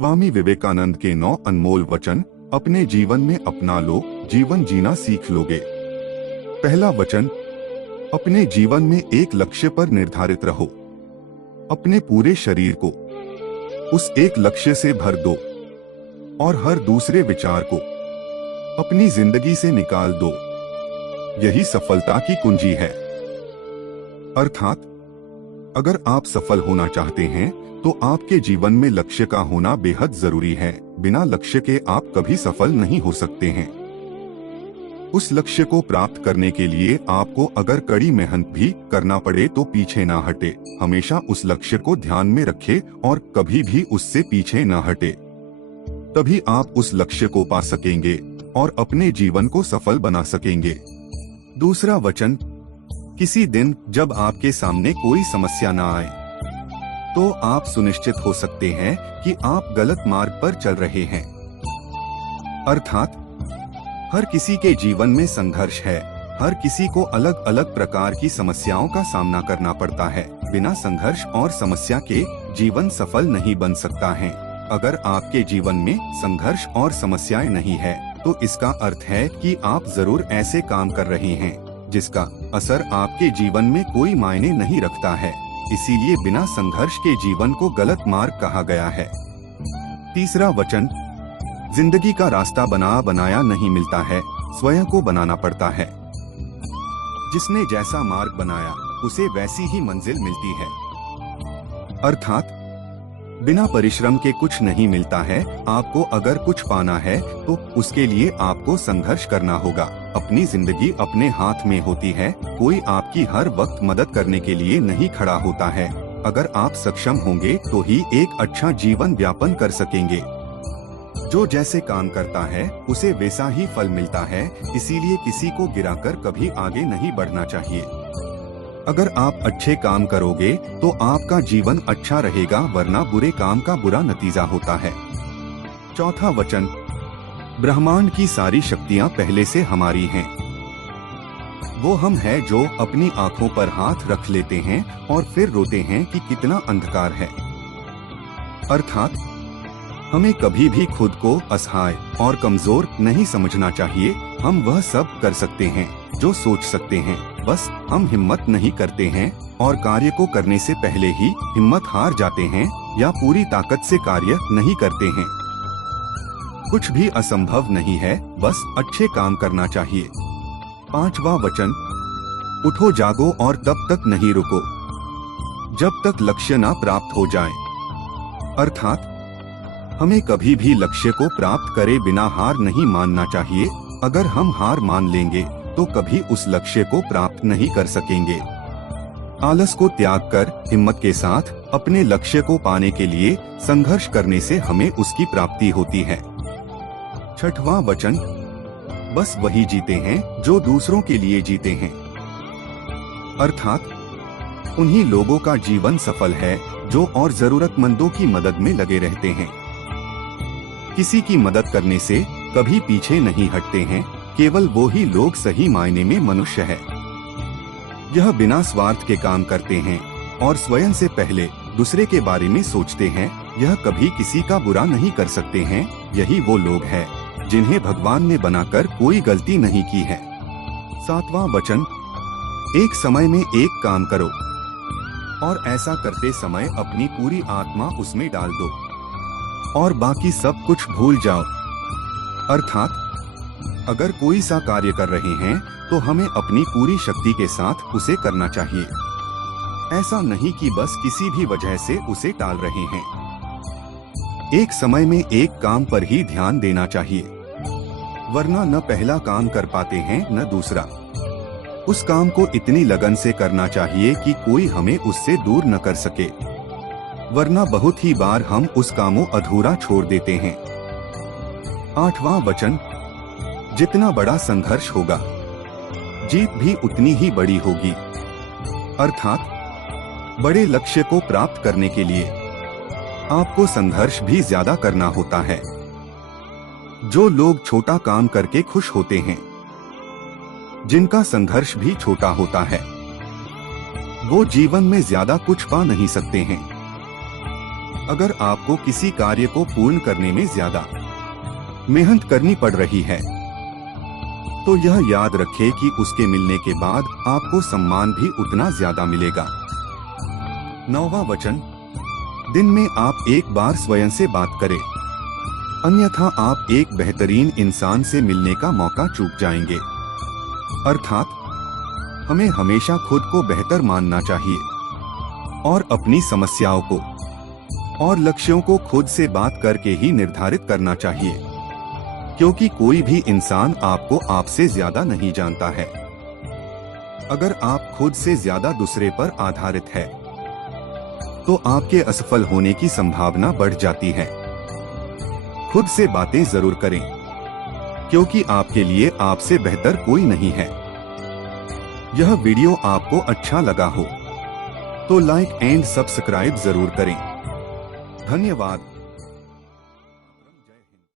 स्वामी विवेकानंद के 9 अनमोल वचन अपने जीवन में अपना लो, जीवन जीना सीख लोगे। पहला वचन, अपने जीवन में एक लक्ष्य पर निर्धारित रहो। अपने पूरे शरीर को उस एक लक्ष्य से भर दो और हर दूसरे विचार को अपनी जिंदगी से निकाल दो। यही सफलता की कुंजी है। अर्थात अगर आप सफल होना चाहते हैं तो आपके जीवन में लक्ष्य का होना बेहद जरूरी है। बिना लक्ष्य के आप कभी सफल नहीं हो सकते हैं। उस लक्ष्य को प्राप्त करने के लिए आपको अगर कड़ी मेहनत भी करना पड़े तो पीछे ना हटे। हमेशा उस लक्ष्य को ध्यान में रखे और कभी भी उससे पीछे ना हटे। तभी आप उस लक्ष्य को पा सकेंगे और अपने जीवन को सफल बना सकेंगे। दूसरा वचन, किसी दिन जब आपके सामने कोई समस्या ना आए तो आप सुनिश्चित हो सकते हैं कि आप गलत मार्ग पर चल रहे हैं। अर्थात हर किसी के जीवन में संघर्ष है। हर किसी को अलग अलग प्रकार की समस्याओं का सामना करना पड़ता है। बिना संघर्ष और समस्या के जीवन सफल नहीं बन सकता है। अगर आपके जीवन में संघर्ष और समस्याएं नहीं है तो इसका अर्थ है कि आप जरूर ऐसे काम कर रहे हैं जिसका असर आपके जीवन में कोई मायने नहीं रखता है। इसीलिए बिना संघर्ष के जीवन को गलत मार्ग कहा गया है। तीसरा वचन, जिंदगी का रास्ता बना बनाया नहीं मिलता है, स्वयं को बनाना पड़ता है। जिसने जैसा मार्ग बनाया उसे वैसी ही मंजिल मिलती है। अर्थात बिना परिश्रम के कुछ नहीं मिलता है। आपको अगर कुछ पाना है तो उसके लिए आपको संघर्ष करना होगा। अपनी जिंदगी अपने हाथ में होती है। कोई आपकी हर वक्त मदद करने के लिए नहीं खड़ा होता है। अगर आप सक्षम होंगे तो ही एक अच्छा जीवन यापन कर सकेंगे। जो जैसे काम करता है उसे वैसा ही फल मिलता है। इसीलिए किसी को गिराकर कभी आगे नहीं बढ़ना चाहिए। अगर आप अच्छे काम करोगे तो आपका जीवन अच्छा रहेगा, वरना बुरे काम का बुरा नतीजा होता है। चौथा वचन, ब्रह्मांड की सारी शक्तियां पहले से हमारी हैं। वो हम हैं जो अपनी आंखों पर हाथ रख लेते हैं और फिर रोते हैं कि कितना अंधकार है। अर्थात हमें कभी भी खुद को असहाय और कमजोर नहीं समझना चाहिए। हम वह सब कर सकते हैं जो सोच सकते हैं। बस हम हिम्मत नहीं करते हैं और कार्य को करने से पहले ही हिम्मत हार जाते हैं या पूरी ताकत से कार्य नहीं करते हैं। कुछ भी असंभव नहीं है, बस अच्छे काम करना चाहिए। पांचवा वचन, उठो जागो और तब तक नहीं रुको जब तक लक्ष्य ना प्राप्त हो जाए। अर्थात हमें कभी भी लक्ष्य को प्राप्त करे बिना हार नहीं मानना चाहिए। अगर हम हार मान लेंगे तो कभी उस लक्ष्य को प्राप्त नहीं कर सकेंगे। आलस को त्याग कर हिम्मत के साथ अपने लक्ष्य को पाने के लिए संघर्ष करने से हमें उसकी प्राप्ति होती है। छठवां वचन, बस वही जीते हैं जो दूसरों के लिए जीते हैं। अर्थात उन्हीं लोगों का जीवन सफल है जो और जरूरतमंदों की मदद में लगे रहते हैं। किसी की मदद करने से कभी पीछे नहीं हटते हैं। केवल वो ही लोग सही मायने में मनुष्य है। यह बिना स्वार्थ के काम करते हैं और स्वयं से पहले दूसरे के बारे में सोचते हैं। यह कभी किसी का बुरा नहीं कर सकते हैं। यही वो लोग हैं जिन्हें भगवान ने बनाकर कोई गलती नहीं की है। सातवां वचन, एक समय में एक काम करो और ऐसा करते समय अपनी पूरी आत्मा उसमें डाल दो और बाकी सब कुछ भूल जाओ। अर्थात अगर कोई सा कार्य कर रहे हैं तो हमें अपनी पूरी शक्ति के साथ उसे करना चाहिए। ऐसा नहीं कि बस किसी भी वजह से उसे टाल रहे हैं। एक समय में एक काम पर ही ध्यान देना चाहिए, वरना न पहला काम कर पाते हैं न दूसरा। उस काम को इतनी लगन से करना चाहिए कि कोई हमें उससे दूर न कर सके, वरना बहुत ही बार हम उस कामों अधूरा छोड़ देते हैं। आठवां वचन, जितना बड़ा संघर्ष होगा जीत भी उतनी ही बड़ी होगी। अर्थात बड़े लक्ष्य को प्राप्त करने के लिए आपको संघर्ष भी ज्यादा करना होता है। जो लोग छोटा काम करके खुश होते हैं, जिनका संघर्ष भी छोटा होता है, वो जीवन में ज्यादा कुछ पा नहीं सकते हैं। अगर आपको किसी कार्य को पूर्ण करने में ज्यादा मेहनत करनी पड़ रही है तो यह याद रखें कि उसके मिलने के बाद आपको सम्मान भी उतना ज्यादा मिलेगा। 9वां वचन, दिन में आप एक बार स्वयं से बात करें, अन्यथा आप एक बेहतरीन इंसान से मिलने का मौका चूक जाएंगे। अर्थात हमें हमेशा खुद को बेहतर मानना चाहिए और अपनी समस्याओं को और लक्ष्यों को खुद से बात करके ही निर्धारित करना चाहिए, क्योंकि कोई भी इंसान आपको आपसे ज्यादा नहीं जानता है। अगर आप खुद से ज्यादा दूसरे पर आधारित है तो आपके असफल होने की संभावना बढ़ जाती है। खुद से बातें जरूर करें, क्योंकि आपके लिए आपसे बेहतर कोई नहीं है। यह वीडियो आपको अच्छा लगा हो तो लाइक एंड सब्सक्राइब जरूर करें। धन्यवाद।